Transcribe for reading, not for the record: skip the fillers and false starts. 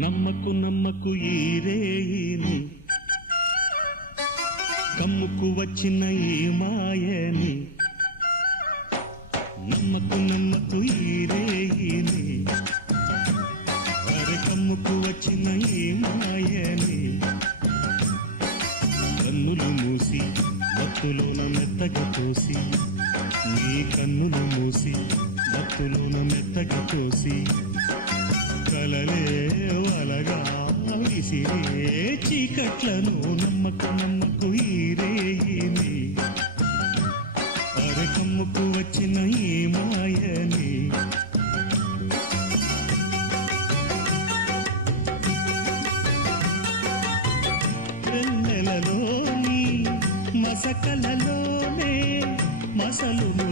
నమ్మకు నమ్మకు ఈ రేయిని, కమ్ముకు వచ్చిన ఈ మాయని. నమ్మకు నమ్మకు ఈ రేయిని, అరే కమ్ముకు వచ్చిన ఈ మాయని. కన్నులు మూసి మత్తులోన మెత్తగా తోసి, నీ కన్నులు మూసి మత్తులోన మెత్తగా తోసి, కలలే వలగా విసిరే చీకట్లను. నమ్మకు నమ్మకు ఈ రేయిని, అరే కమ్ముకు వచ్చిన ఈ మాయని. వెన్నెలలోని మసకలలోనే మసలును